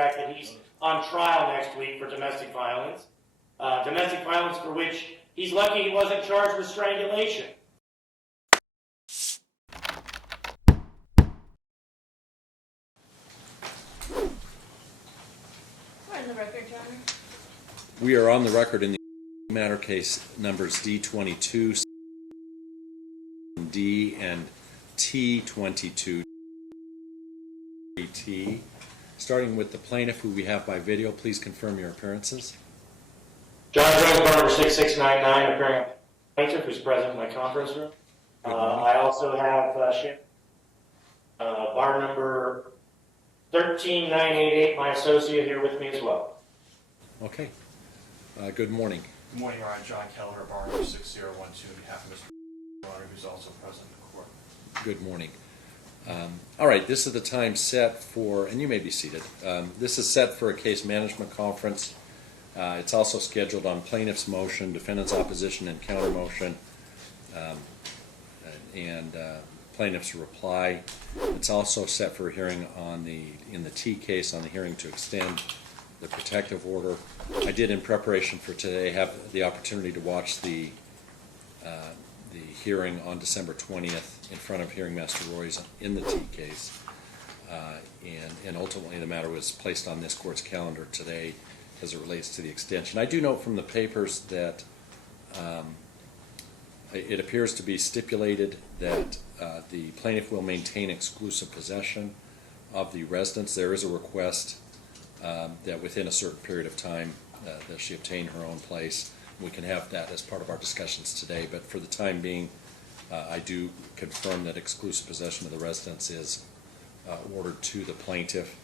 fact that he's on trial next week for domestic violence. Domestic violence for which he's lucky he wasn't charged with strangulation. We're on the record, Your Honor. We are on the record in the matter case numbers D22, D and T22. Starting with the plaintiff, who we have by video, please confirm your appearances. John Kelleher, number 6699, appearing plaintiff, who's present in my conference room. I also have bar number 13988, my associate, here with me as well. Okay. Good morning. Good morning, Your Honor. John Kelleher, bar number 6012, on behalf of Mr. Your Honor, who's also present in the court. Good morning. All right, this is the time set for, and you may be seated. This is set for a case management conference. It's also scheduled on plaintiff's motion, defendant's opposition and counter motion, and plaintiff's reply. It's also set for a hearing on in the T case on the hearing to extend the protective order. I did, in preparation for today, have the opportunity to watch the hearing on December 20th in front of Hearing Master Roy's in the T case, and ultimately the matter was placed on this court's calendar today as it relates to the extension. I do note from the papers that it appears to be stipulated that the plaintiff will maintain exclusive possession of the residence. There is a request that within a certain period of time that she obtain her own place. We can have that as part of our discussions today, but for the time being, I do confirm that exclusive possession of the residence is ordered to the plaintiff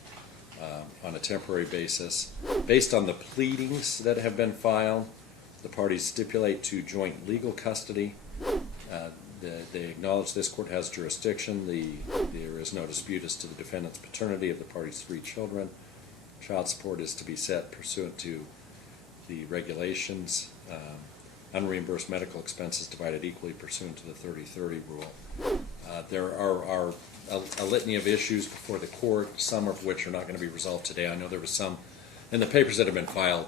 on a temporary basis. Based on the pleadings that have been filed, the parties stipulate to joint legal custody. They acknowledge this court has jurisdiction. There is no dispute as to the defendant's paternity of the parties' 3 children. Child support is to be set pursuant to the regulations. Unreimbursed medical expenses divided equally pursuant to the 30-30 rule. There are a litany of issues before the court, some of which are not going to be resolved today. I know there was some, and the papers that have been filed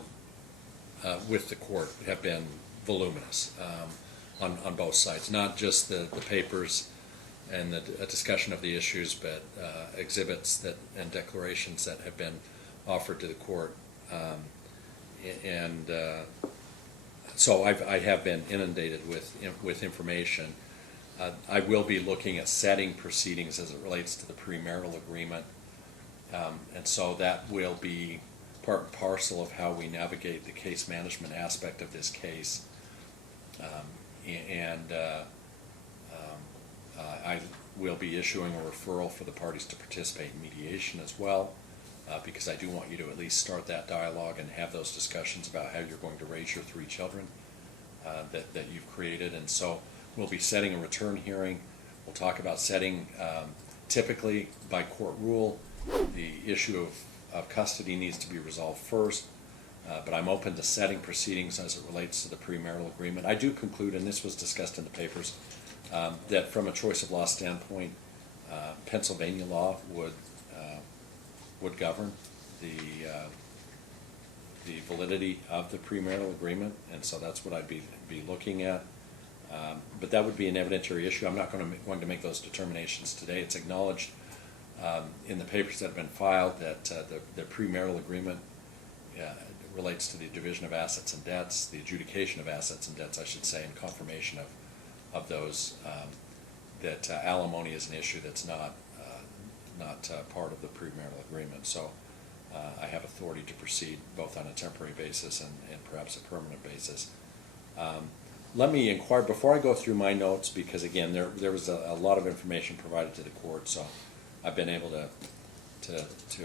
with the court have been voluminous on both sides, not just the papers and a discussion of the issues, but exhibits and declarations that have been offered to the court. So I have been inundated with information. I will be looking at setting proceedings as it relates to the premarital agreement, and so that will be part and parcel of how we navigate the case management aspect of this case. I will be issuing a referral for the parties to participate in mediation as well. Because I do want you to at least start that dialogue and have those discussions about how you're going to raise your 3 children that you've created. And so we'll be setting a return hearing. We'll talk about setting, typically by court rule, the issue of custody needs to be resolved first, but I'm open to setting proceedings as it relates to the premarital agreement. I do conclude, and this was discussed in the papers, that from a choice of law standpoint, Pennsylvania law would govern the validity of the premarital agreement, and so that's what I'd be looking at. But that would be an evidentiary issue. I'm not going to make those determinations today. It's acknowledged in the papers that have been filed that the premarital agreement relates to the division of assets and debts, the adjudication of assets and debts, I should say, and confirmation of those. That alimony is an issue that's not part of the premarital agreement. So I have authority to proceed both on a temporary basis and perhaps a permanent basis. Let me inquire, before I go through my notes, because again, there was a lot of information provided to the court, so I've been able to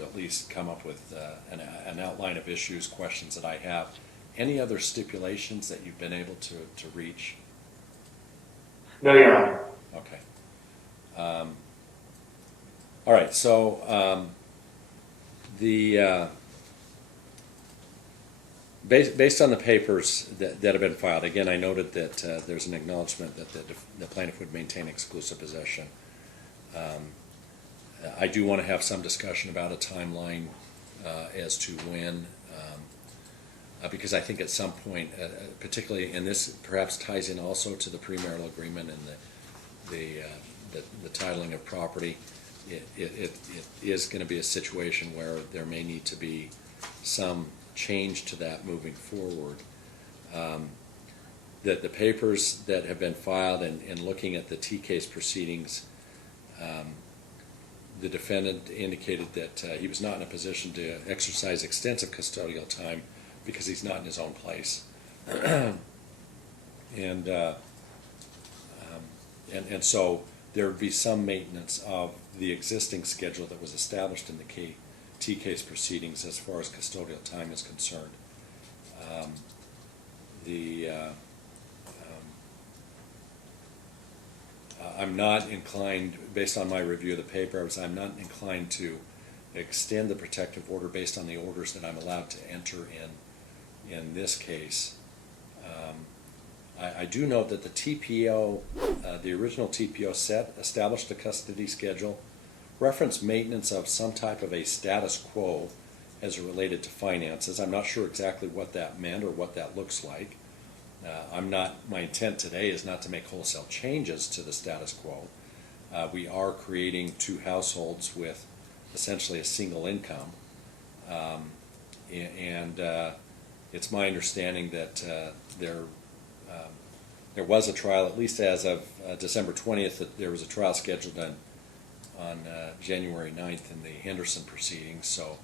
at least come up with an outline of issues, questions that I have. Any other stipulations that you've been able to reach? No, Your Honor. Okay. All right, so based on the papers that have been filed, again, I noted that there's an acknowledgement that the plaintiff would maintain exclusive possession. I do want to have some discussion about a timeline as to when, because I think at some point, particularly, and this perhaps ties in also to the premarital agreement and the titling of property, it is going to be a situation where there may need to be some change to that moving forward. That the papers that have been filed and looking at the T case proceedings, the defendant indicated that he was not in a position to exercise extensive custodial time because he's not in his own place. and so there would be some maintenance of the existing schedule that was established in the T case proceedings as far as custodial time is concerned. I'm not inclined, based on my review of the papers, I'm not inclined to extend the protective order based on the orders that I'm allowed to enter in this case. I do note that the TPO, the original TPO established a custody schedule, referenced maintenance of some type of a status quo as it related to finances. I'm not sure exactly what that meant or what that looks like. My intent today is not to make wholesale changes to the status quo. We are creating two households with essentially a single income. It's my understanding that there was a trial, at least as of December 20th, that there was a trial scheduled on January 9th in the Henderson proceedings. So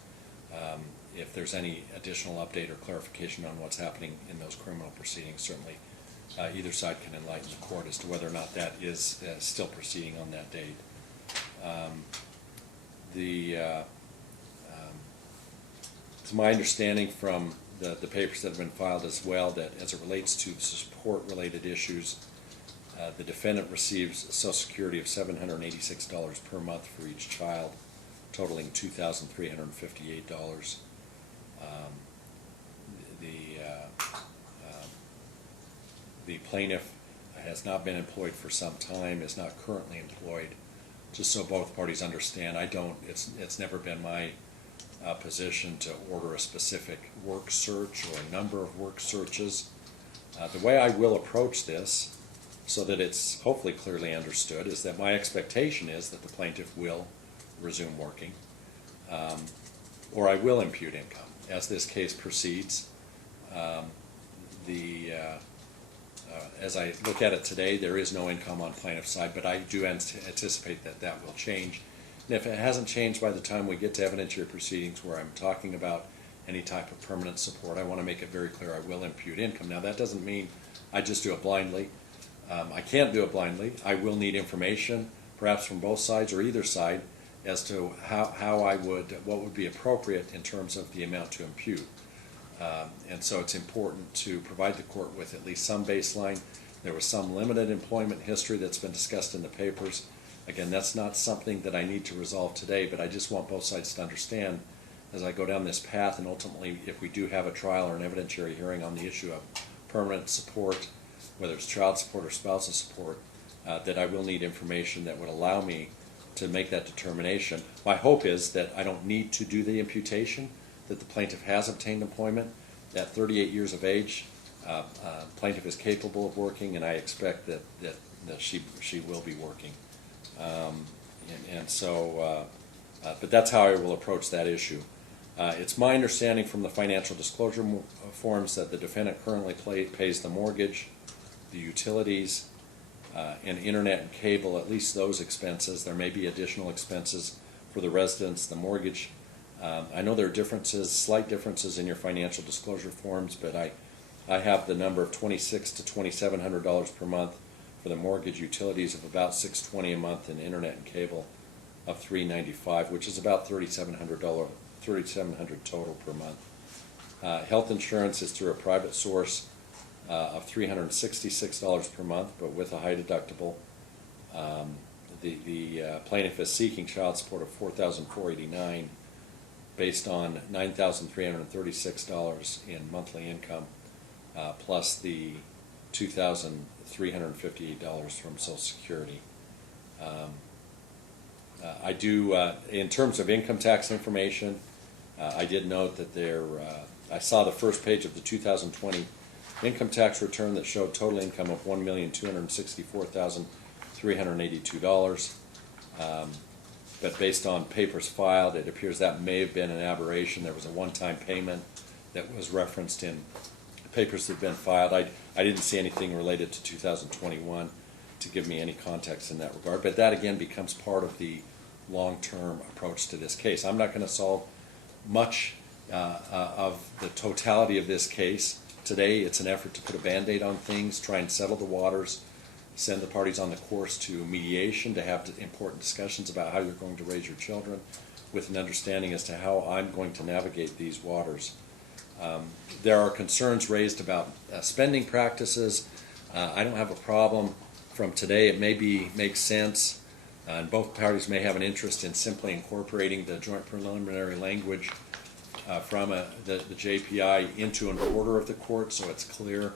if there's any additional update or clarification on what's happening in those criminal proceedings, certainly either side can enlighten the court as to whether or not that is still proceeding on that date. It's my understanding from the papers that have been filed as well that as it relates to support-related issues, the defendant receives Social Security of $786 per month for each child, totaling $2,358. The plaintiff has not been employed for some time, is not currently employed. Just so both parties understand, it's never been my position to order a specific work search or a number of work searches. The way I will approach this, so that it's hopefully clearly understood, is that my expectation is that the plaintiff will resume working, or I will impute income. As this case proceeds, as I look at it today, there is no income on plaintiff's side, but I do anticipate that that will change. And if it hasn't changed by the time we get to evidentiary proceedings where I'm talking about any type of permanent support, I want to make it very clear I will impute income. Now, that doesn't mean I just do it blindly. I can't do it blindly. I will need information, perhaps from both sides or either side, as to what would be appropriate in terms of the amount to impute. And so it's important to provide the court with at least some baseline. There was some limited employment history that's been discussed in the papers. Again, that's not something that I need to resolve today, but I just want both sides to understand as I go down this path, and ultimately if we do have a trial or an evidentiary hearing on the issue of permanent support, whether it's child support or spousal support, that I will need information that would allow me to make that determination. My hope is that I don't need to do the imputation, that the plaintiff has obtained employment. At 38 years of age, plaintiff is capable of working, and I expect that she will be working. But that's how I will approach that issue. It's my understanding from the financial disclosure forms that the defendant currently pays the mortgage, the utilities, and internet and cable, at least those expenses. There may be additional expenses for the residents, the mortgage. I know there are slight differences in your financial disclosure forms, but I have the number of $2,600 to $2,700 per month for the mortgage, utilities of about $620 a month, and internet and cable of $395, which is about $3,700 total per month. Health insurance is through a private source of $366 per month, but with a high deductible. The plaintiff is seeking child support of $4,489 based on $9,336 in monthly income, plus the $2,358 from Social Security. I do, in terms of income tax information, I did note that I saw the first page of the 2020 income tax return that showed total income of $1,264,382. But based on papers filed, it appears that may have been an aberration. There was a one-time payment that was referenced in papers that have been filed. I didn't see anything related to 2021 to give me any context in that regard. But that, again, becomes part of the long-term approach to this case. I'm not going to solve much of the totality of this case today. It's an effort to put a Band-Aid on things, try and settle the waters, send the parties on the course to mediation to have important discussions about how you're going to raise your children with an understanding as to how I'm going to navigate these waters. There are concerns raised about spending practices. I don't have a problem from today. It makes sense, and both parties may have an interest in simply incorporating the joint preliminary language from the JPI into an order of the court, so it's clear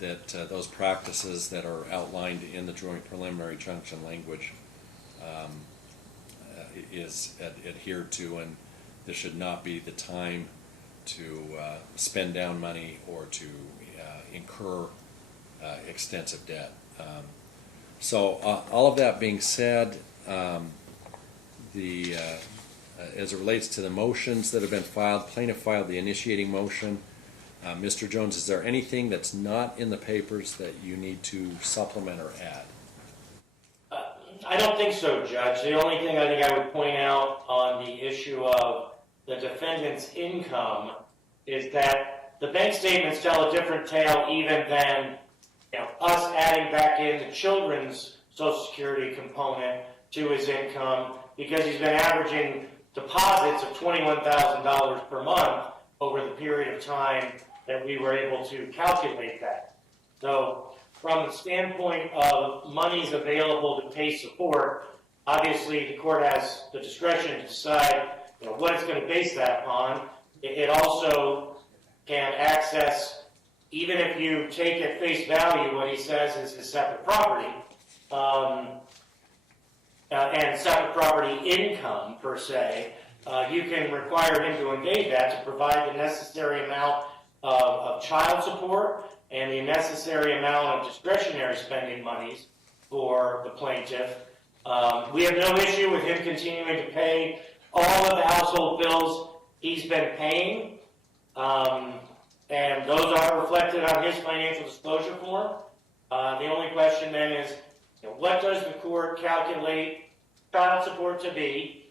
that those practices that are outlined in the joint preliminary junction language is adhered to, and this should not be the time to spend down money or to incur extensive debt. So all of that being said, as it relates to the motions that have been filed, plaintiff filed the initiating motion. Mr. Jones, is there anything that's not in the papers that you need to supplement or add? I don't think so, Judge. The only thing I think I would point out on the issue of the defendant's income is that the bank statements tell a different tale even than us adding back in the children's Social Security component to his income, because he's been averaging deposits of $21,000 per month over the period of time that we were able to calculate that. So from the standpoint of monies available to pay support, obviously the court has the discretion to decide what it's going to base that upon. It also can access, even if you take at face value what he says is his separate property, and separate property income per se, you can require him to engage that to provide the necessary amount of child support and the necessary amount of discretionary spending monies for the plaintiff. We have no issue with him continuing to pay all of the household bills he's been paying, and those are reflected on his financial disclosure form. The only question then is, what does the court calculate child support to be?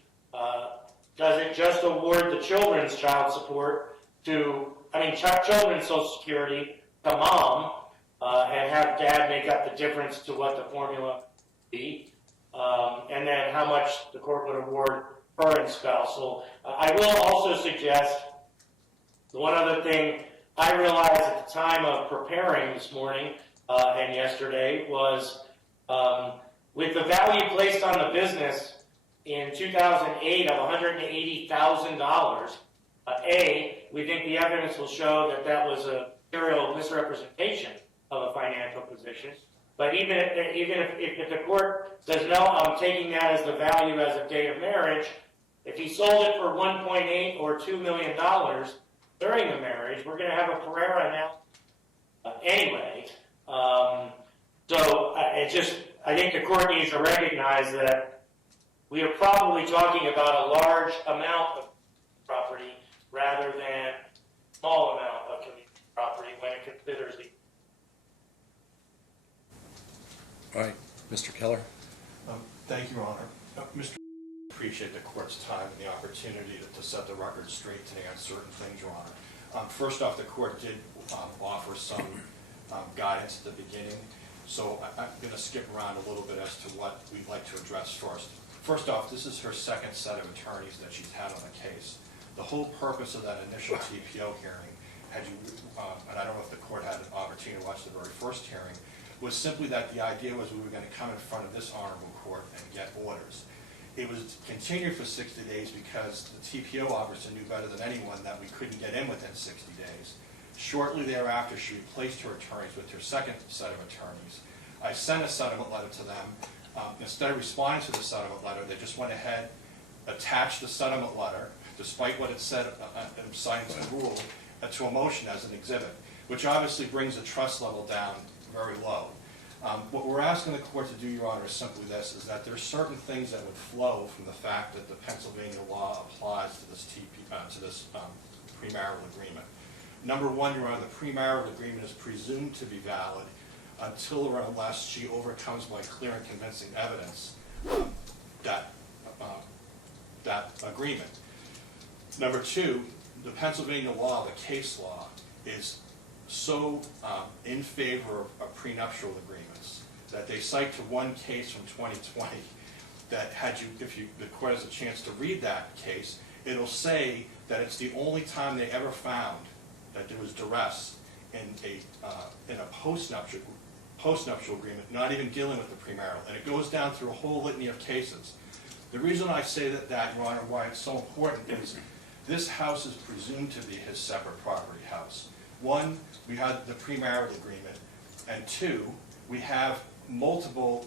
Does it just award the children's child support children's Social Security to mom, and have dad make up the difference to what the formula would be? And then how much the court would award her and spousal. I will also suggest one other thing I realized at the time of preparing this morning and yesterday was with the value placed on the business in 2008 of $180,000, we think the evidence will show that was a material misrepresentation of a financial position. But even if the court says, no, I'm taking that as the value as of date of marriage, if he sold it for $1.8 or $2 million during the marriage, we're going to have a Pereira now anyway. I think the court needs to recognize that we are probably talking about a large amount of property rather than a small amount of community property when it considers the. All right, Mr. Kelleher. Thank you, Your Honor. Mr. Appreciate the court's time and the opportunity to set the record straight today on certain things, Your Honor. First off, the court did offer some guidance at the beginning, so I'm going to skip around a little bit as to what we'd like to address first. First off, this is her second set of attorneys that she's had on the case. The whole purpose of that initial TPO hearing, and I don't know if the court had an opportunity to watch the very first hearing, was simply that the idea was we were going to come in front of this honorable court and get orders. It was continued for 60 days because the TPO officer knew better than anyone that we couldn't get in within 60 days. Shortly thereafter, she replaced her attorneys with her second set of attorneys. I sent a settlement letter to them. Instead of responding to the settlement letter, they just went ahead, attached the settlement letter despite what it said in citing some rule, to a motion as an exhibit, which obviously brings the trust level down very low. What we're asking the court to do, Your Honor, is simply this, is that there's certain things that would flow from the fact that the Pennsylvania law applies to this premarital agreement. Number one, Your Honor, the premarital agreement is presumed to be valid until or unless she overcomes by clear and convincing evidence that agreement. Number two, the Pennsylvania law, the case law, is so in favor of prenuptial agreements that they cite to one case from 2020 that if the court has a chance to read that case, it'll say that it's the only time they ever found that there was duress in a postnuptial agreement, not even dealing with the premarital. And it goes down through a whole litany of cases. The reason I say that, Your Honor, why it's so important is this house is presumed to be his separate property house. One, we have the premarital agreement, and two, we have multiple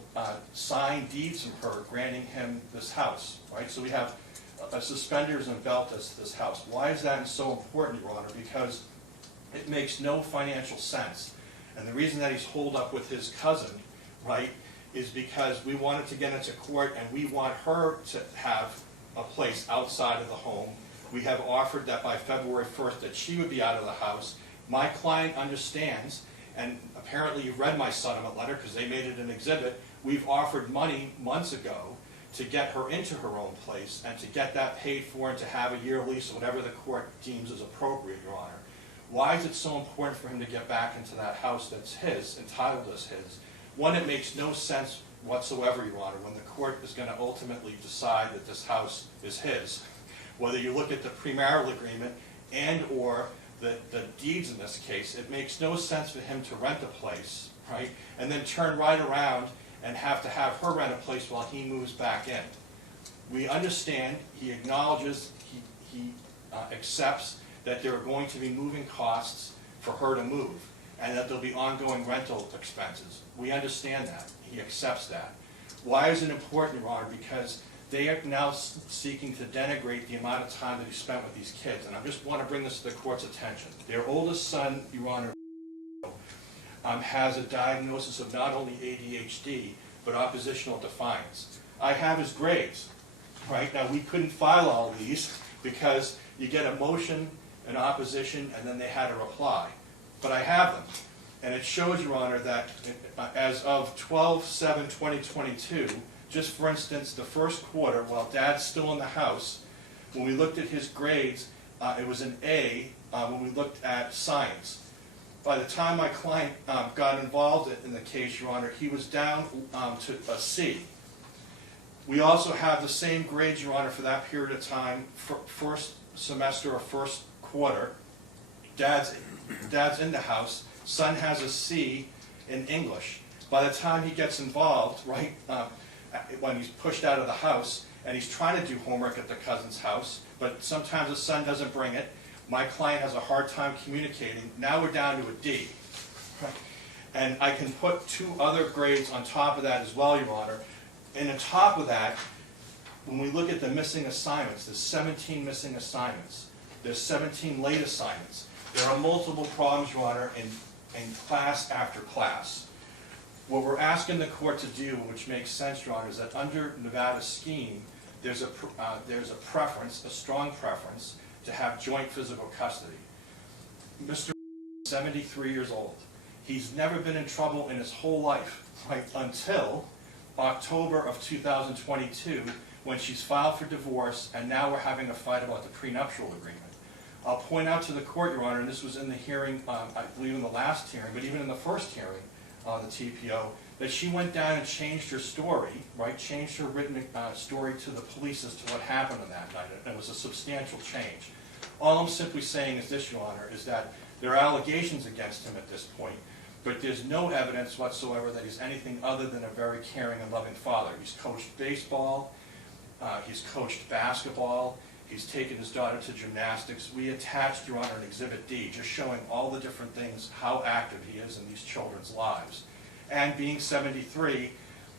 signed deeds from her granting him this house, right? So we have suspenders and belt as to this house. Why is that so important, Your Honor? Because it makes no financial sense. And the reason that he's holed up with his cousin, right, is because we wanted to get into court and we want her to have a place outside of the home. We have offered that by February 1st that she would be out of the house. My client understands, and apparently you've read my settlement letter because they made it an exhibit. We've offered money months ago to get her into her own place and to get that paid for and to have a year lease or whatever the court deems is appropriate, Your Honor. Why is it so important for him to get back into that house that's his, entitled as his? One, it makes no sense whatsoever, Your Honor, when the court is going to ultimately decide that this house is his. Whether you look at the premarital agreement and or the deeds in this case, it makes no sense for him to rent a place, right, and then turn right around and have to have her rent a place while he moves back in. We understand, he acknowledges, he accepts that there are going to be moving costs for her to move and that there'll be ongoing rental expenses. We understand that. He accepts that. Why is it important, Your Honor? Because they are now seeking to denigrate the amount of time that he spent with these kids. And I just want to bring this to the court's attention. Their oldest son, Your Honor, has a diagnosis of not only ADHD, but oppositional defiance. I have his grades, right? Now, we couldn't file all these because you get a motion, an opposition, and then they had a reply. But I have them. And it shows, Your Honor, that as of 12/7/2022, just for instance, the first quarter, while Dad's still in the house, when we looked at his grades, it was an A when we looked at science. By the time my client got involved in the case, Your Honor, he was down to a C. We also have the same grades, Your Honor, for that period of time, first semester or first quarter. Dad's in the house. Son has a C in English. By the time he gets involved, right, when he's pushed out of the house and he's trying to do homework at the cousin's house, but sometimes the son doesn't bring it, my client has a hard time communicating. Now we're down to a D. And I can put two other grades on top of that as well, Your Honor. And on top of that, when we look at the missing assignments, there's 17 missing assignments. There's 17 late assignments. There are multiple problems, Your Honor, in class after class. What we're asking the court to do, which makes sense, Your Honor, is that under Nevada's scheme, there's a preference, a strong preference, to have joint physical custody. Mr. is 73 years old. He's never been in trouble in his whole life, right, until October of 2022, when she's filed for divorce, and now we're having a fight about the prenuptial agreement. I'll point out to the court, Your Honor, and this was in the hearing, I believe in the last hearing, but even in the first hearing on the TPO, that she went down and changed her story, right, changed her written story to the police as to what happened on that night, and it was a substantial change. All I'm simply saying is this, Your Honor, is that there are allegations against him at this point, but there's no evidence whatsoever that he's anything other than a very caring and loving father. He's coached baseball, he's coached basketball, he's taken his daughter to gymnastics. We attached, Your Honor, an Exhibit D, just showing all the different things, how active he is in these children's lives. And being 73,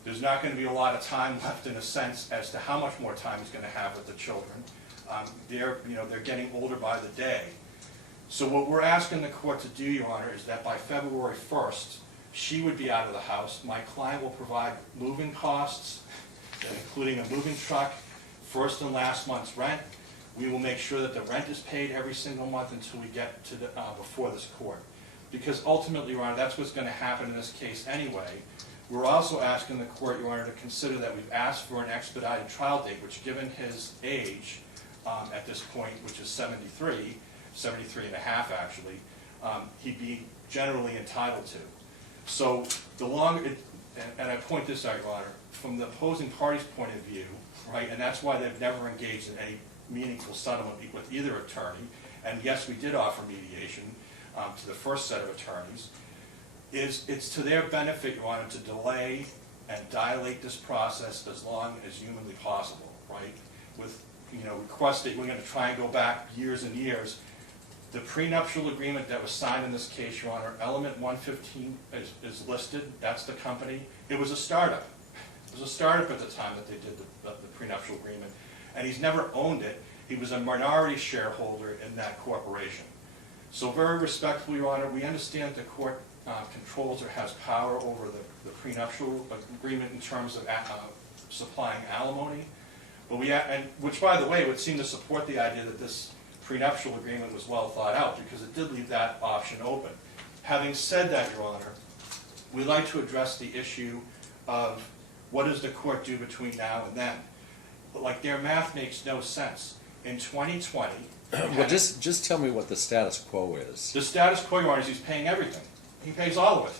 there's not going to be a lot of time left in a sense as to how much more time he's going to have with the children. They're getting older by the day. So what we're asking the court to do, Your Honor, is that by February 1st, she would be out of the house. My client will provide moving costs, including a moving truck, first and last month's rent. We will make sure that the rent is paid every single month until we get to before this court. Because ultimately, Your Honor, that's what's going to happen in this case anyway. We're also asking the court, Your Honor, to consider that we've asked for an expedited trial date, which given his age at this point, which is 73 and a half actually, he'd be generally entitled to. So the longer, and I point this out, Your Honor, from the opposing party's point of view, right, and that's why they've never engaged in any meaningful settlement with either attorney, and yes, we did offer mediation to the first set of attorneys, it's to their benefit, Your Honor, to delay and dilate this process as long as humanly possible, right? With, requests that we're going to try and go back years and years. The prenuptial agreement that was signed in this case, Your Honor, element 115 is listed. That's the company. It was a startup. It was a startup at the time that they did the prenuptial agreement, and he's never owned it. He was a minority shareholder in that corporation. So very respectfully, Your Honor, we understand that the court controls or has power over the prenuptial agreement in terms of supplying alimony, but which, by the way, would seem to support the idea that this prenuptial agreement was well thought out, because it did leave that option open. Having said that, Your Honor, we'd like to address the issue of what does the court do between now and then. But like, their math makes no sense. In 2020... Well, just tell me what the status quo is. The status quo, Your Honor, is he's paying everything. He pays all of it,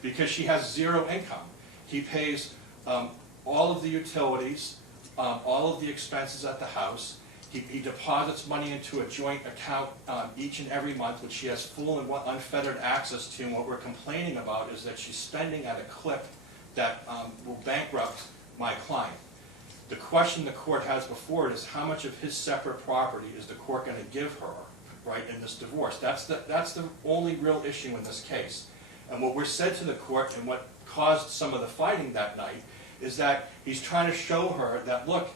because she has zero income. He pays all of the utilities, all of the expenses at the house. He deposits money into a joint account each and every month, which she has full and unfettered access to. And what we're complaining about is that she's spending at a clip that will bankrupt my client. The question the court has before it is how much of his separate property is the court going to give her, right, in this divorce. That's the only real issue in this case. And what we're said to the court, and what caused some of the fighting that night, is that he's trying to show her that, look,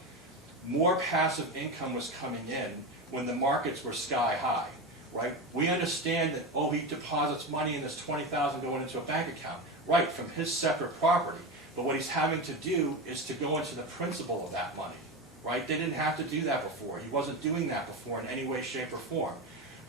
more passive income was coming in when the markets were sky high, right? We understand that, oh, he deposits money in this $20,000 going into a bank account, right, from his separate property. But what he's having to do is to go into the principal of that money, right? They didn't have to do that before. He wasn't doing that before in any way, shape, or form.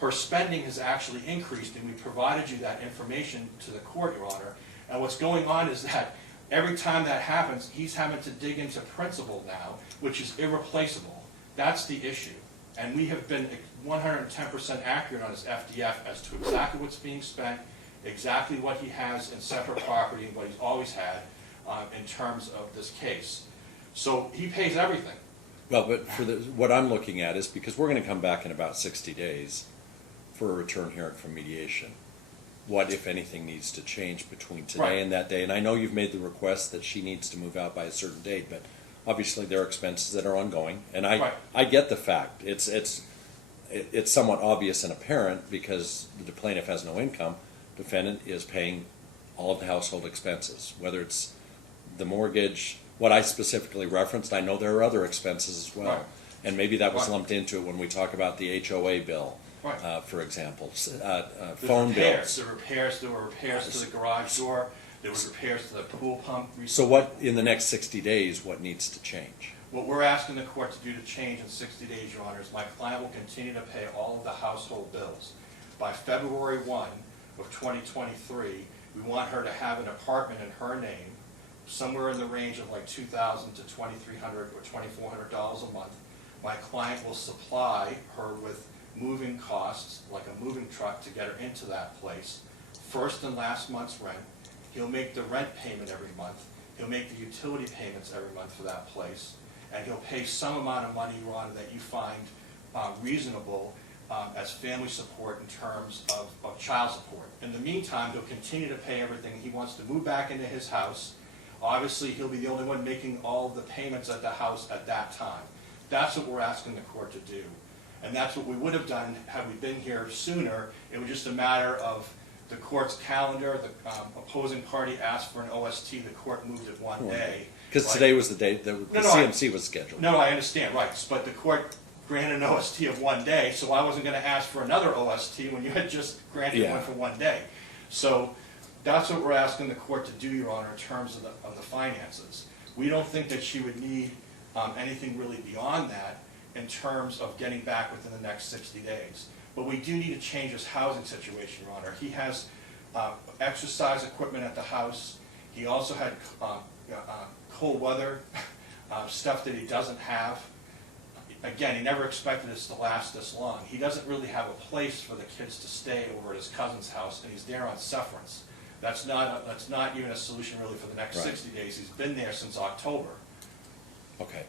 Her spending has actually increased, and we provided you that information to the court, Your Honor. And what's going on is that every time that happens, he's having to dig into principal now, which is irreplaceable. That's the issue. And we have been 110% accurate on his FDF as to exactly what's being spent, exactly what he has in separate property, and what he's always had in terms of this case. So he pays everything. Well, but what I'm looking at is, because we're going to come back in about 60 days for a return hearing from mediation, what, if anything, needs to change between today and that day? And I know you've made the request that she needs to move out by a certain date, but obviously there are expenses that are ongoing, and I get the fact. It's somewhat obvious and apparent because the plaintiff has no income. Defendant is paying all of the household expenses, whether it's the mortgage, what I specifically referenced. I know there are other expenses as well, and maybe that was lumped into it when we talk about the HOA bill. For example, phone bills. There were repairs to the garage door. There were repairs to the pool pump. So what, in the next 60 days, what needs to change? What we're asking the court to do to change in 60 days, Your Honor, is my client will continue to pay all of the household bills. By February 1 of 2023, we want her to have an apartment in her name, somewhere in the range of like $2,000 to $2,300 or $2,400 a month. My client will supply her with moving costs, like a moving truck, to get her into that place. First and last month's rent. He'll make the rent payment every month. He'll make the utility payments every month for that place. And he'll pay some amount of money, Your Honor, that you find reasonable as family support in terms of child support. In the meantime, he'll continue to pay everything. He wants to move back into his house. Obviously, he'll be the only one making all the payments at the house at that time. That's what we're asking the court to do. And that's what we would have done had we been here sooner. It was just a matter of the court's calendar. The opposing party asked for an OST. The court moved it one day. Because today was the day that the CMC was scheduled. No, I understand, right. But the court granted an OST of 1 day, so I wasn't going to ask for another OST when you had just granted one for 1 day. So that's what we're asking the court to do, Your Honor, in terms of the finances. We don't think that she would need anything really beyond that in terms of getting back within the next 60 days. But we do need to change his housing situation, Your Honor. He has exercise equipment at the house. He also had cold weather stuff that he doesn't have. Again, he never expected this to last this long. He doesn't really have a place for the kids to stay over at his cousin's house, and he's there on sufferance. That's not even a solution really for the next 60 days. He's been there since October. Okay.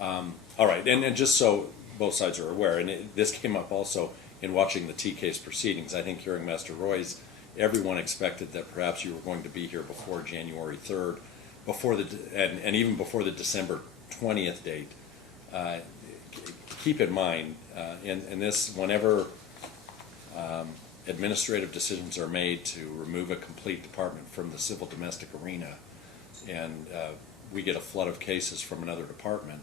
All right, and just so both sides are aware, and this came up also in watching the T case proceedings. I think hearing Master Roy's, everyone expected that perhaps you were going to be here before January 3rd, and even before the December 20th date. Keep in mind, in this, whenever administrative decisions are made to remove a complete department from the civil domestic arena, and we get a flood of cases from another department,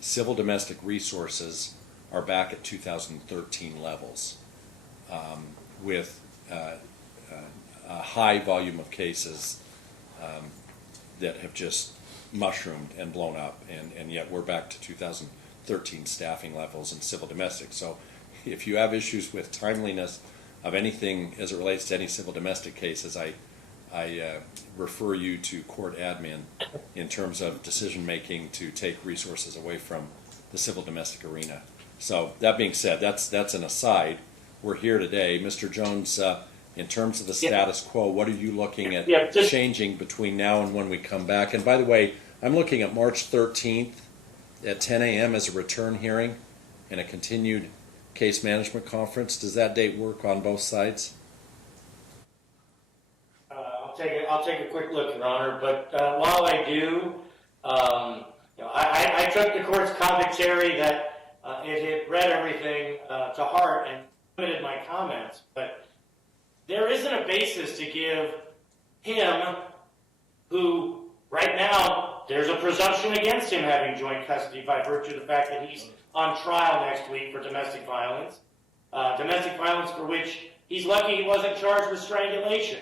civil domestic resources are back at 2013 levels, with a high volume of cases that have just mushroomed and blown up, and yet we're back to 2013 staffing levels in civil domestic. So if you have issues with timeliness of anything as it relates to any civil domestic cases, I refer you to court admin in terms of decision making to take resources away from the civil domestic arena. So that being said, that's an aside. We're here today. Mr. Jones, in terms of the status quo, what are you looking at changing between now and when we come back? And by the way, I'm looking at March 13th at 10 a.m. as a return hearing and a continued case management conference. Does that date work on both sides? I'll take a quick look, Your Honor. But while I do, I took the court's commentary that it had read everything to heart and limited my comments. But there isn't a basis to give him, who right now there's a presumption against him having joint custody by virtue of the fact that he's on trial next week for domestic violence for which he's lucky he wasn't charged with strangulation,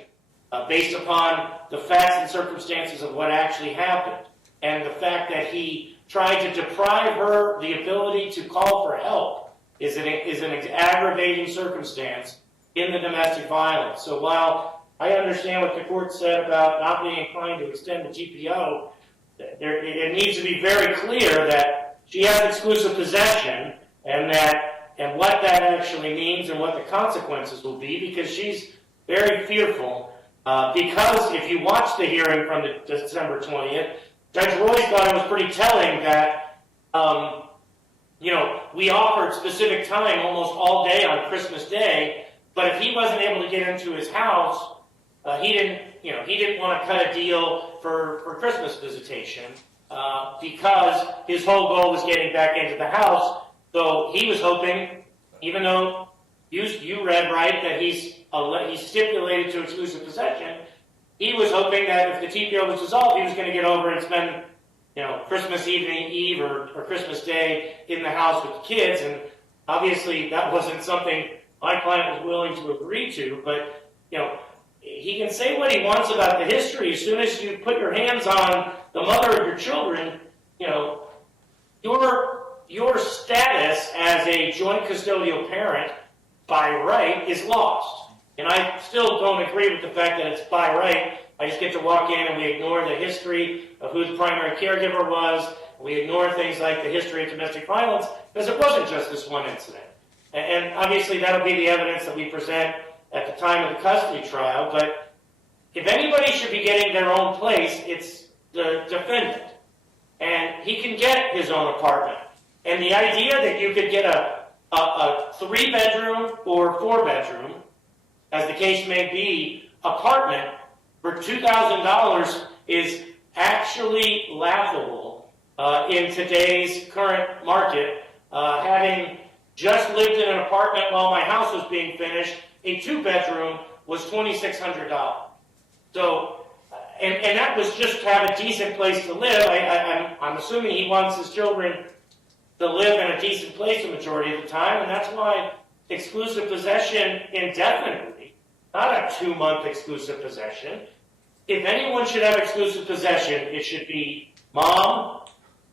based upon the facts and circumstances of what actually happened, and the fact that he tried to deprive her the ability to call for help is an aggravating circumstance in the domestic violence. So while I understand what the court said about not being inclined to extend the GPO, it needs to be very clear that she has exclusive possession, and what that actually means and what the consequences will be, because she's very fearful. Because if you watch the hearing from the December 20th, Judge Roy thought it was pretty telling that, we offered specific time almost all day on Christmas Day, but if he wasn't able to get into his house, he didn't want to cut a deal for Christmas visitation, because his whole goal was getting back into the house. So he was hoping, even though you read right that he's stipulated to exclusive possession, he was hoping that if the TPO was dissolved, he was going to get over and spend, Christmas Eve or Christmas Day in the house with the kids. And obviously that wasn't something my client was willing to agree to. But, he can say what he wants about the history. As soon as you put your hands on the mother of your children, your status as a joint custodial parent by right is lost. And I still don't agree with the fact that it's by right. I just get to walk in and we ignore the history of who the primary caregiver was. We ignore things like the history of domestic violence, because it wasn't just this one incident. And obviously that'll be the evidence that we present at the time of the custody trial. But if anybody should be getting their own place, it's the defendant. And he can get his own apartment. And the idea that you could get a 3-bedroom or 4-bedroom, as the case may be, apartment for $2,000 is actually laughable in today's current market. Having just lived in an apartment while my house was being finished, a 2-bedroom was $2,600. So, and that was just to have a decent place to live. I'm assuming he wants his children to live in a decent place the majority of the time, and that's why exclusive possession indefinitely, not a 2-month exclusive possession. If anyone should have exclusive possession, it should be mom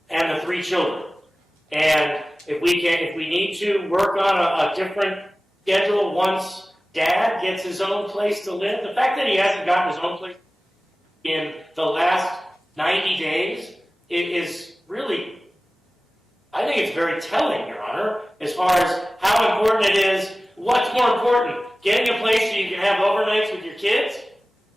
and the 3 children. And if we need to work on a different schedule once dad gets his own place to live, the fact that he hasn't gotten his own place in the last 90 days is really, I think it's very telling, Your Honor, as far as how important it is. What's more important, getting a place so you can have overnights with your kids,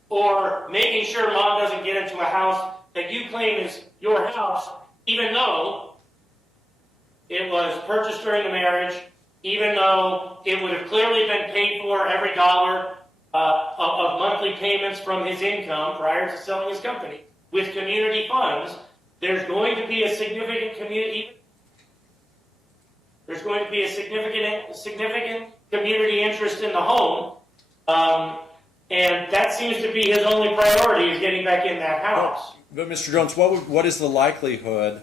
or making sure mom doesn't get into a house that you claim is your house, even though it was purchased during the marriage, even though it would have clearly been paid for every dollar of monthly payments from his income prior to selling his company with community funds. There's going to be a significant community. There's going to be a significant community interest in the home, and that seems to be his only priority, is getting back in that house. But Mr. Jones, what is the likelihood,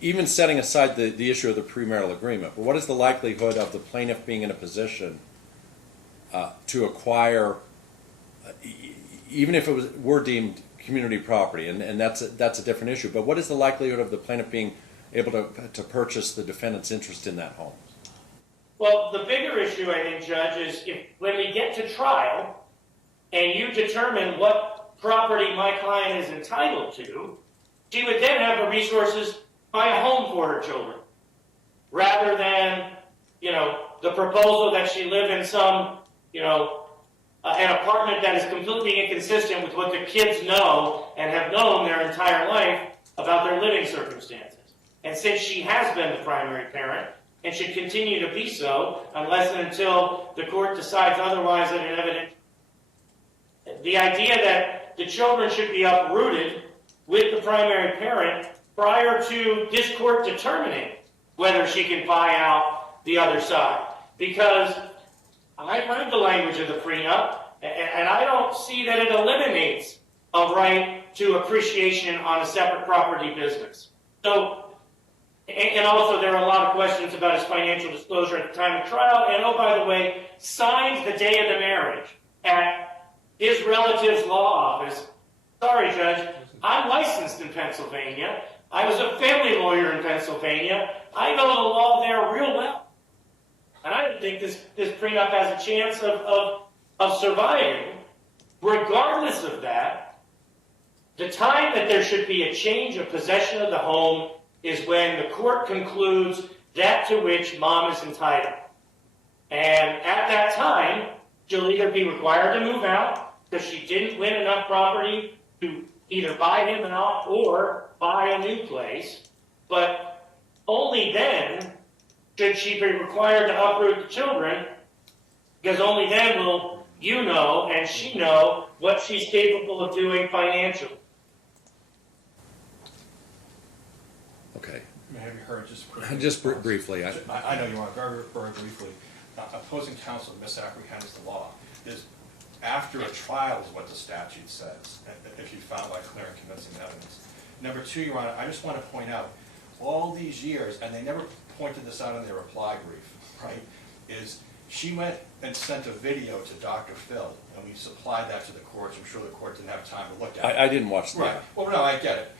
even setting aside the issue of the premarital agreement, but what is the likelihood of the plaintiff being in a position to acquire, even if it were deemed community property, and that's a different issue, but what is the likelihood of the plaintiff being able to purchase the defendant's interest in that home? Well, the bigger issue, I think, Judge, is when we get to trial and you determine what property my client is entitled to, she would then have the resources to buy a home for her children, rather than, the proposal that she live in some, an apartment that is completely inconsistent with what the kids know and have known their entire life about their living circumstances. And since she has been the primary parent, and should continue to be so, unless and until the court decides otherwise at an evidence, the idea that the children should be uprooted with the primary parent prior to this court determining whether she can buy out the other side. Because I read the language of the prenup, and I don't see that it eliminates a right to appreciation on a separate property business. So, and also there are a lot of questions about his financial disclosure at the time of trial, and oh, by the way, signed the day of the marriage at his relative's law office. Sorry, Judge, I'm licensed in Pennsylvania. I was a family lawyer in Pennsylvania. I know the law there real well. And I don't think this prenup has a chance of surviving. Regardless of that, the time that there should be a change of possession of the home is when the court concludes that to which mom is entitled. And at that time, she'll either be required to move out because she didn't win enough property to either buy him out or buy a new place, but only then should she be required to uproot the children, because only then will you know and she know what she's capable of doing financially. Okay. Have you heard just quickly? Just briefly. I know you are, very, very briefly. Opposing counsel misapprehends the law. After a trial is what the statute says, if you found by clear and convincing evidence. Number two, Your Honor, I just want to point out, all these years, and they never pointed this out in their reply brief, right, is she went and sent a video to Dr. Phil, and we supplied that to the courts. I'm sure the court didn't have time to look at it. I didn't watch that. Right. Well, no, I get it.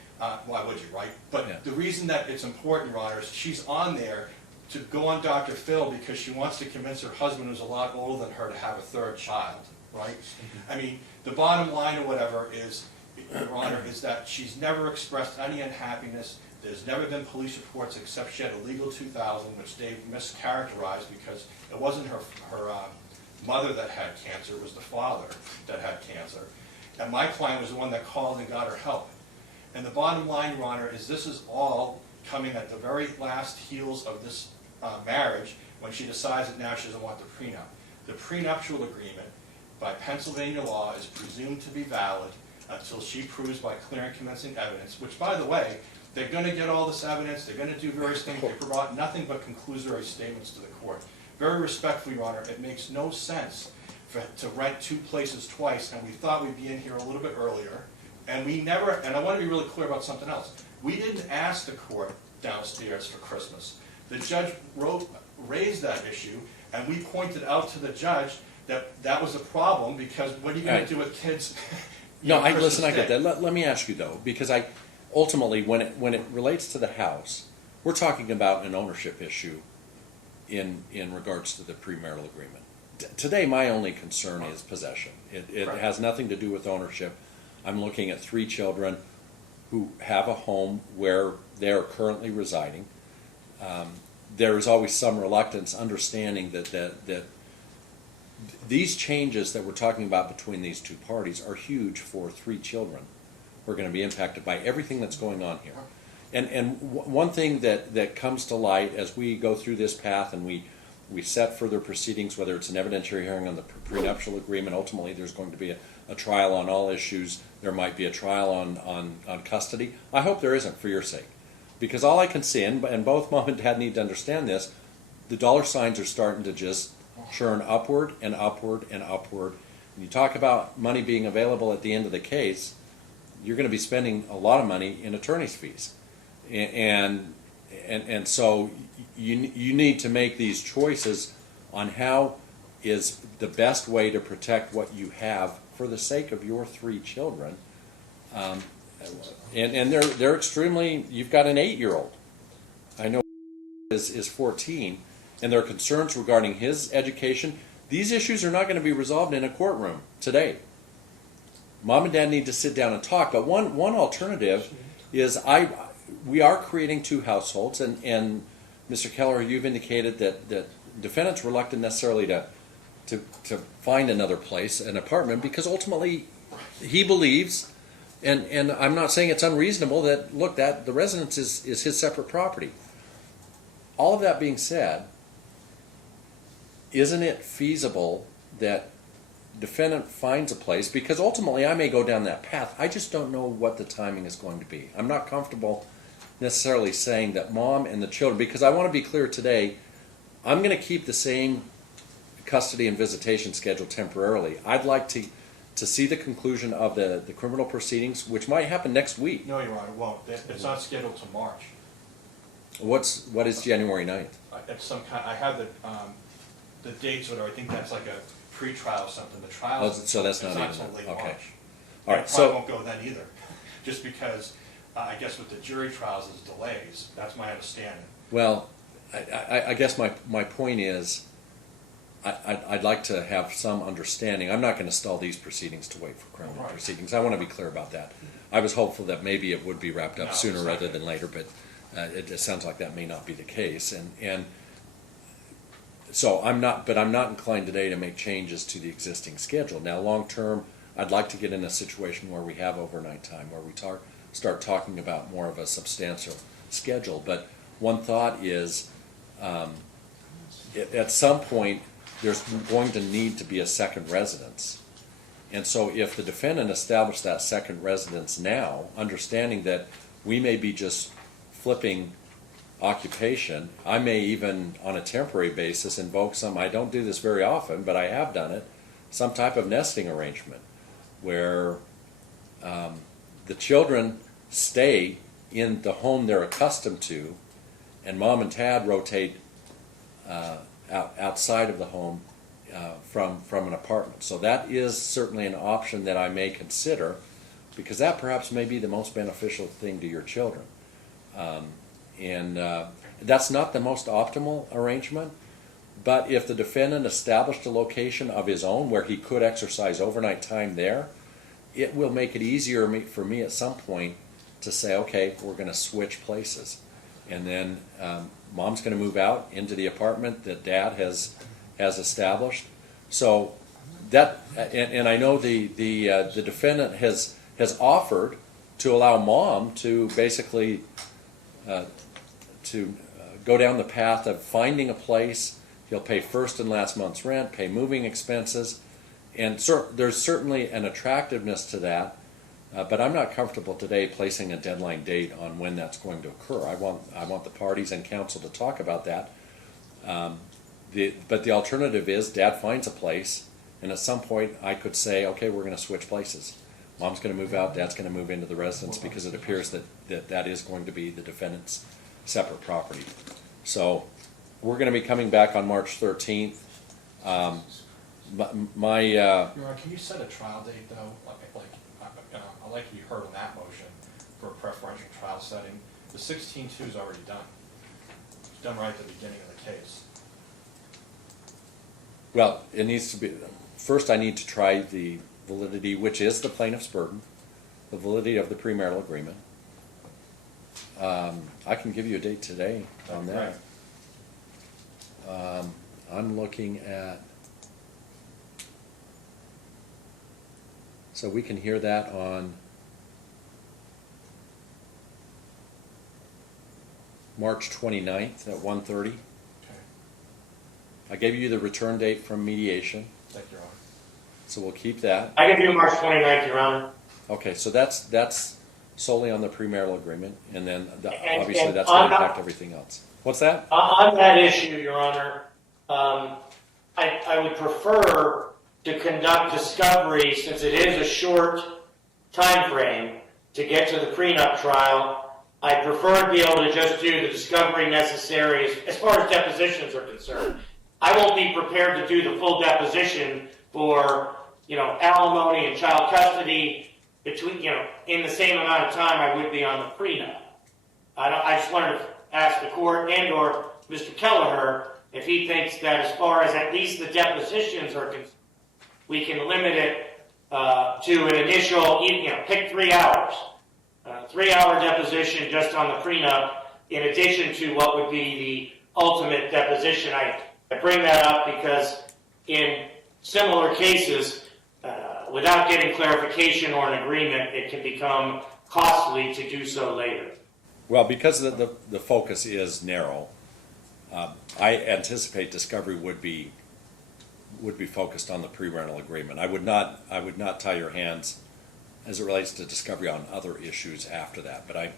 Why would you, right? But yeah. The reason that it's important, Your Honor, is she's on there to go on Dr. Phil because she wants to convince her husband, who's a lot older than her, to have a third child, right? I mean, the bottom line or whatever is, Your Honor, is that she's never expressed any unhappiness. There's never been police reports except she had a legal 2000, which they mischaracterized because it wasn't her mother that had cancer, it was the father that had cancer. And my client was the one that called and got her help. And the bottom line, Your Honor, is this is all coming at the very last heels of this marriage when she decides that now she doesn't want the prenup. The prenuptial agreement by Pennsylvania law is presumed to be valid until she proves by clear and convincing evidence, which, by the way, they're going to get all this evidence, they're going to do various things, they provide nothing but conclusory statements to the court. Very respectfully, Your Honor, it makes no sense to rent 2 places twice, and we thought we'd be in here a little bit earlier, and we never, and I want to be really clear about something else, we didn't ask the court downstairs for Christmas. The judge raised that issue, and we pointed out to the judge that that was a problem, because what are you going to do with kids? No, Christmas listen, I get Day? that. Let me ask you though, because ultimately, when it relates to the house, we're talking about an ownership issue in regards to the premarital agreement. Today, my only concern is possession. It Correct. has nothing to do with ownership. I'm looking at 3 children who have a home where they are currently residing. There is always some reluctance, understanding that these changes that we're talking about between these 2 parties are huge for 3 children who are going to be impacted by everything that's going on here. And one thing that comes to light as we go through this path and we set further proceedings, whether it's an evidentiary hearing on the prenuptial agreement, ultimately there's going to be a trial on all issues. There might be a trial on custody. I hope there isn't, for your sake. Because all I can see, and both mom and dad need to understand this, the dollar signs are starting to just churn upward and upward and upward. When you talk about money being available at the end of the case, you're going to be spending a lot of money in attorney's fees. And so you need to make these choices on how is the best way to protect what you have for the sake of your 3 children. And they're extremely, you've got an 8-year-old. I know is 14, and there are concerns regarding his education. These issues are not going to be resolved in a courtroom today. Mom and dad need to sit down and talk, but one alternative is we are creating 2 households, and Mr. Kelleher, you've indicated that defendant's reluctant necessarily to find another place, an apartment, because ultimately he believes, and I'm not saying it's unreasonable, that look, that the residence is his separate property. All of that being said, isn't it feasible that defendant finds a place, because ultimately I may go down that path. I just don't know what the timing is going to be. I'm not comfortable necessarily saying that mom and the children, because I want to be clear today, I'm going to keep the same custody and visitation schedule temporarily. I'd like to see the conclusion of the criminal proceedings, which might happen next week. No, Your Honor, it won't. It's not scheduled to March. What is January 9th? It's some kind, I have the dates, or I think that's like a pre-trial or something. The trial. Oh, so that's not even until then. late Okay. March. All right, It so- probably won't go then either, just because I guess with the jury trials is delays. That's my understanding. Well, I guess my point is, I'd like to have some understanding. I'm not going to stall these proceedings to wait for criminal Right. proceedings. I want to be clear about that. I was hopeful that maybe it would be wrapped up No, sooner it's not rather gonna than later, but it sounds like that may not be the case. And so I'm not inclined today to make changes to the existing schedule. Now, long term, I'd like to get in a situation where we have overnight time, where we start talking about more of a substantial schedule. But one thought is, at some point, there's going to need to be a second residence. And so if the defendant established that second residence now, understanding that we may be just flipping occupation, I may even on a temporary basis invoke I don't do this very often, but I have done it, some type of nesting arrangement where the children stay in the home they're accustomed to, and mom and dad rotate outside of the home from an apartment. So that is certainly an option that I may consider, because that perhaps may be the most beneficial thing to your children. That's not the most optimal arrangement, but if the defendant established a location of his own where he could exercise overnight time there, it will make it easier for me at some point to say, okay, we're going to switch places. And then mom's going to move out into the apartment that dad has established. So that, and I know the defendant has offered to allow mom to basically go down the path of finding a place. He'll pay first and last month's rent, pay moving expenses, and there's certainly an attractiveness to that. But I'm not comfortable today placing a deadline date on when that's going to occur. I want the parties and counsel to talk about that. But the alternative is dad finds a place, and at some point I could say, okay, we're going to switch places. Mom's going to move out, dad's going to move into the residence, because it appears that is going to be the defendant's separate property. So we're going to be coming back on March 13th. Your Honor, can you set a trial date though? I'd like to be heard on that motion for a preferential trial setting. The 16-2 is already done. It's done right at the beginning of the case. Well, it needs to be, first I need to try the validity, which is the plaintiff's burden, the validity of the premarital agreement. I can give you a date today on that. I'm looking at, so we can hear that on March 29th at 1:30. Okay. I gave you the return date from mediation, Thank you, Your Honor. so we'll keep that. I can do March 29th, Your Honor. Okay, so that's solely on the premarital agreement, and then obviously and that's going to on- impact everything else. What's that? On that issue, Your Honor, I would prefer to conduct discovery, since it is a short time frame to get to the prenup trial. I prefer to be able to just do the discovery necessary as far as depositions are concerned. I won't be prepared to do the full deposition for, alimony and child custody between, in the same amount of time I would be on the prenup. I just wanted to ask the court and or Mr. Kelleher if he thinks that as far as at least the depositions are concerned, we can limit it to an initial, pick 3 hours. 3-hour deposition just on the prenup, in addition to what would be the ultimate deposition. I bring that up because in similar cases, without getting clarification or an agreement, it can become costly to do so later. Well, because the focus is narrow, I anticipate discovery would be focused on the pre-rental agreement. I would not tie your hands as it relates to discovery on other issues after that. But I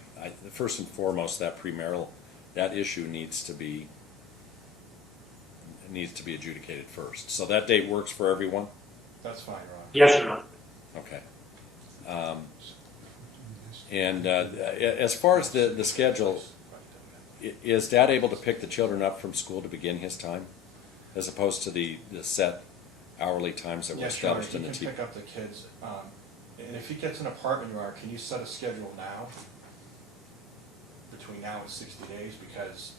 first and foremost, that premarital, that issue needs to be adjudicated first. So that date works for everyone? That's fine, Your Honor. Yes, Your Honor. Okay. And as far as the schedule, is Dad able to pick the children up from school to begin his time, as opposed to the set hourly times that were Yes, Your Honor, established in he the can T? pick up the kids. And if he gets an apartment, Your Honor, can you set a schedule now? Between now and 60 days, because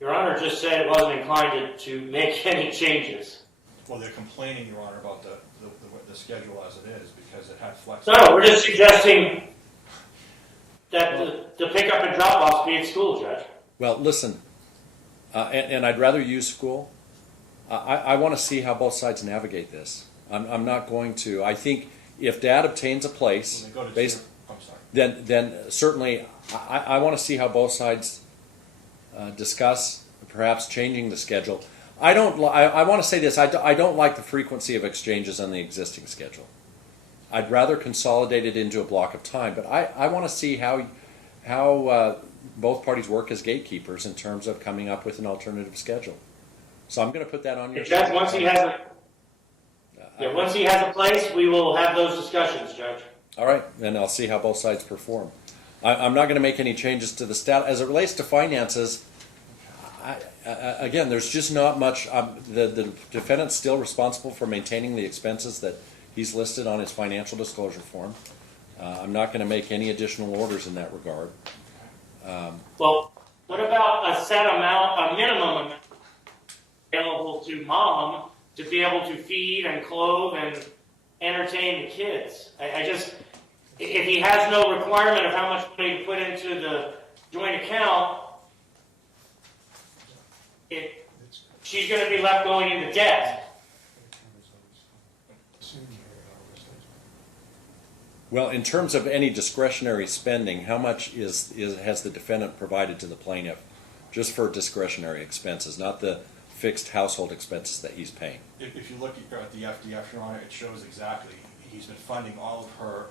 Your Honor just said it wasn't inclined to make any changes. well, they're complaining, Your Honor, about the schedule as it is because it had flexibility. No, we're just suggesting that the pickup and drop-offs be at school, Judge. Well, listen, and I'd rather use school. I want to see how both sides navigate this. I'm not going to. I think if Dad obtains a place, When they go to based, I'm sorry. then certainly I want to see how both sides discuss perhaps changing the schedule. I want to say this. I don't like the frequency of exchanges on the existing schedule. I'd rather consolidate it into a block of time. But I want to see how both parties work as gatekeepers in terms of coming up with an alternative schedule. So I'm going to put that on your. Judge, once he has a place, we will have those discussions, Judge. All right, and I'll see how both sides perform. I'm not going to make any changes to the stat as it relates to finances. Again, there's just not much. The defendant's still responsible for maintaining the expenses that he's listed on his financial disclosure form. I'm not going to make any additional orders in that regard. Well, what about a set amount, a minimum amount available to mom to be able to feed and clothe and entertain the kids? If he has no requirement of how much money to put into the joint account, she's going to be left going into debt. Well, in terms of any discretionary spending, how much has the defendant provided to the plaintiff just for discretionary expenses, not the fixed household expenses that he's paying? If you look at the FDF, Your Honor, it shows exactly. He's been funding all of her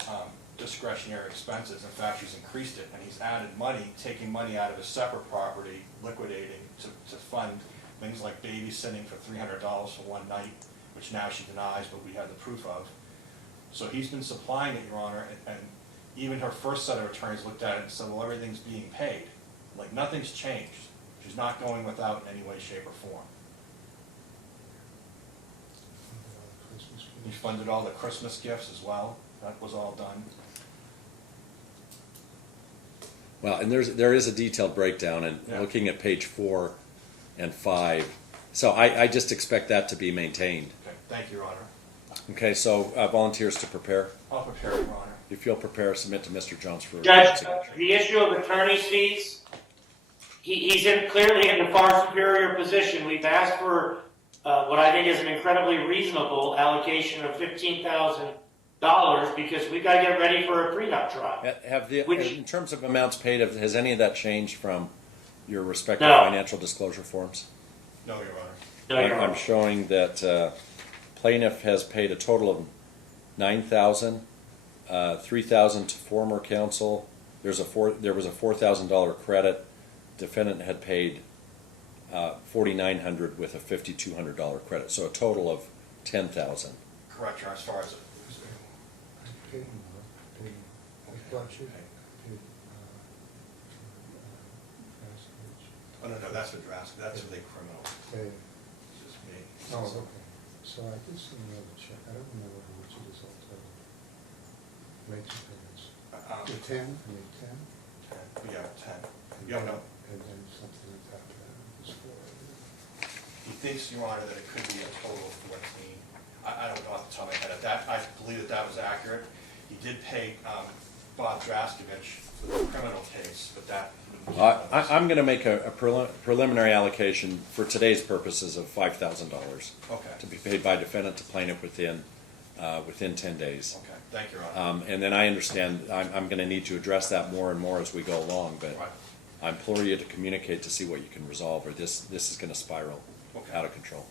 discretionary expenses. In fact, she's increased it, and he's added money, taking money out of a separate property, liquidating to fund things like babysitting for $300 for one night, which now she denies, but we have the proof of. So he's been supplying it, Your Honor, and even her first set of attorneys looked at it and said, well, everything's being paid. Like, nothing's changed. She's not going without in any way, shape, or form. He funded all the Christmas gifts as well. That was all done. Well, and there is a detailed breakdown, and Yeah. looking at page 4 and 5. So I just expect that to be maintained. Okay, thank you, Your Honor. Okay, so volunteers to prepare. I'll prepare it, Your Honor. If you'll prepare, submit to Mr. Jones for Judge, signature. the issue of attorney's fees, he's clearly in the far superior position. We've asked for what I think is an incredibly reasonable allocation of $15,000 because we've got to get ready for a prenup trial. In terms of amounts paid, has any of that changed from your respective No. financial disclosure forms? No, Your Honor. No, Your I'm Honor. showing that plaintiff has paid a total of $9,000, $3,000 to former counsel. There was a $4,000 credit. Defendant had paid $4,900 with a $5,200 credit, so a total of $10,000. Correct, Your Honor, as far as it. Paid more, paid, I thought you paid, Oh, no, that's the draft. That's the criminal. paid, It's just me. oh, okay. So I did see another check, I don't remember how much it is altogether. Make some payments. The 10, I made 10. 10. Yeah, 10. and Yeah, then- no. And then something like after that, it was 4. He thinks, Your Honor, that it could be a total of 14. I don't know off the top of my head. I believe that was accurate. He did pay Bob Draskovich for the criminal case, but that. I'm going to make a preliminary allocation for today's purposes of $5,000 Okay. to be paid by defendant to plaintiff within 10 days. Okay, thank you, Your Honor. And then I understand I'm going to need to address that more and more as we go along, but Right. I implore you to communicate to see what you can resolve, or this is going to spiral Okay. out of control.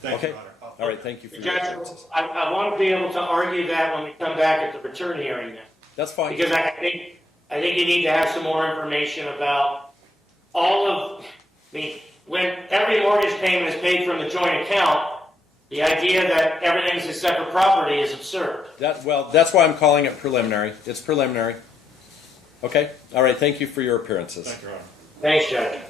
Thank you, Okay. Your Honor. All right, thank you for your Judge, assurances. I want to be able to argue that when we come back at the return hearing then. That's fine. Because I think you need to have some more information about all of, when every mortgage payment is paid from the joint account, the idea that everything's a separate property is absurd. That's why I'm calling it preliminary. It's preliminary. Okay? All right, thank you for your appearances. Thank you, Your Honor. Thanks, Judge.